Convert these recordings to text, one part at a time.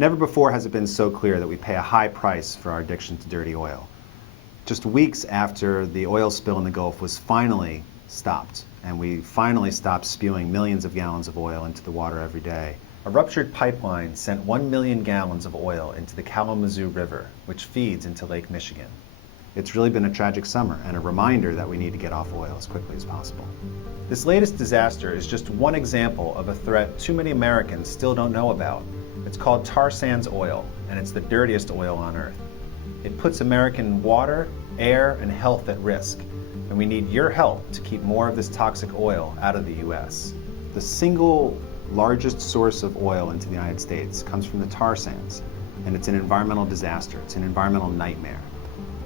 Never before has it been so clear that we pay a high price for our addiction to dirty oil. Just weeks after the oil spill in the Gulf was finally stopped, and we finally stopped spewing millions of gallons of oil into the water every day, a ruptured pipeline sent 1 million gallons of oil into the Kalamazoo River, which feeds into Lake Michigan. It's really been a tragic summer and a reminder that we need to get off oil as quickly as possible. This latest disaster is just one example of a threat too many Americans still don't know about. It's called tar sands oil, and it's the dirtiest oil on Earth. It puts American water, air, and health at risk, and we need your help to keep more of this toxic oil out of the U.S. The single largest source of oil into the United States comes from the tar sands, and it's an environmental disaster. It's an environmental nightmare.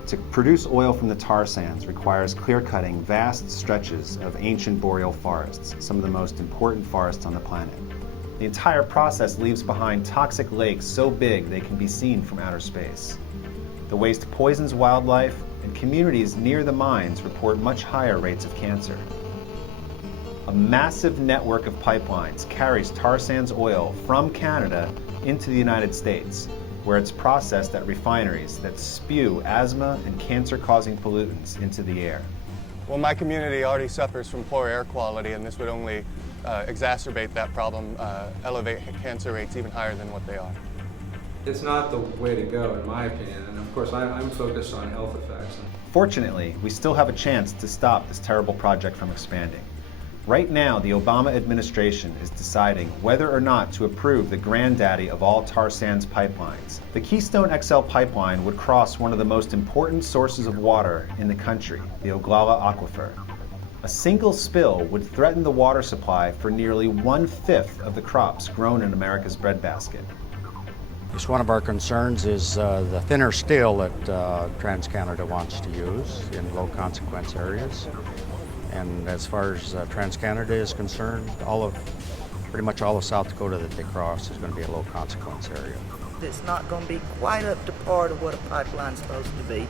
To produce oil from the tar sands requires clear-cutting vast stretches of ancient boreal forests, some of the most important forests on the planet. The entire process leaves behind toxic lakes so big they can be seen from outer space. The waste poisons wildlife, and communities near the mines report much higher rates of cancer. A massive network of pipelines carries tar sands oil from Canada into the United States, where it's processed at refineries that spew asthma and cancer-causing pollutants into the air. Well, my community already suffers from poor air quality, and this would only exacerbate that problem, elevate cancer rates even higher than what they are. It's not the way to go, in my opinion, and of course I'm focused on health effects. Fortunately, we still have a chance to stop this terrible project from expanding. Right now, the Obama administration is deciding whether or not to approve the granddaddy of all tar sands pipelines. The Keystone XL pipeline would cross one of the most important sources of water in the country, the Ogallala Aquifer. A single spill would threaten the water supply for nearly 1/5 of the crops grown in America's breadbasket. Just one of our concerns is the thinner steel that TransCanada wants to use in low consequence areas. And as far as TransCanada is concerned, pretty much all of South Dakota that they cross is going to be a low consequence area. It's not going to be quite up to par to what a pipeline's supposed to be.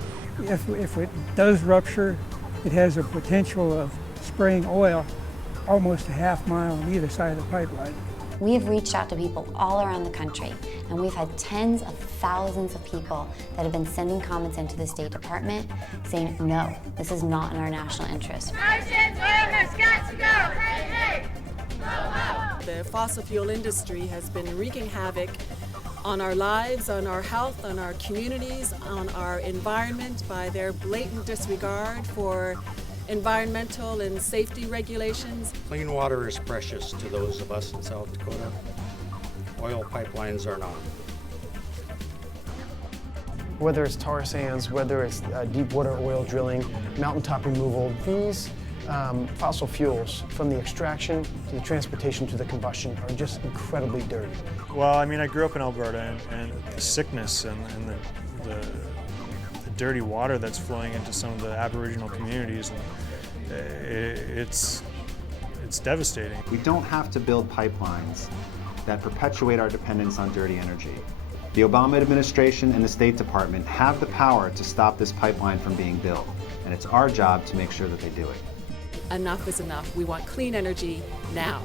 If it does rupture, it has a potential of spraying oil almost a half mile on either side of the pipeline. We've reached out to people all around the country, and we've had tens of thousands of people that have been sending comments into the State Department saying, no, this is not in our national interest. Tar sands oil has got to go! Hey, hey! Go, go! The fossil fuel industry has been wreaking havoc on our lives, on our health, on our communities, on our environment by their blatant disregard for environmental and safety regulations. Clean water is precious to those of us in South Dakota. Oil pipelines are not. Whether it's tar sands, whether it's deep water oil drilling, mountaintop removal, these fossil fuels, from the extraction to the transportation to the combustion, are just incredibly dirty. Well, I mean, I grew up in Alberta, and the sickness and the dirty water that's flowing into some of the Aboriginal communities, and it's devastating. We don't have to build pipelines that perpetuate our dependence on dirty energy. The Obama administration and the State Department have the power to stop this pipeline from being built, and it's our job to make sure that they do it. Enough is enough. We want clean energy now.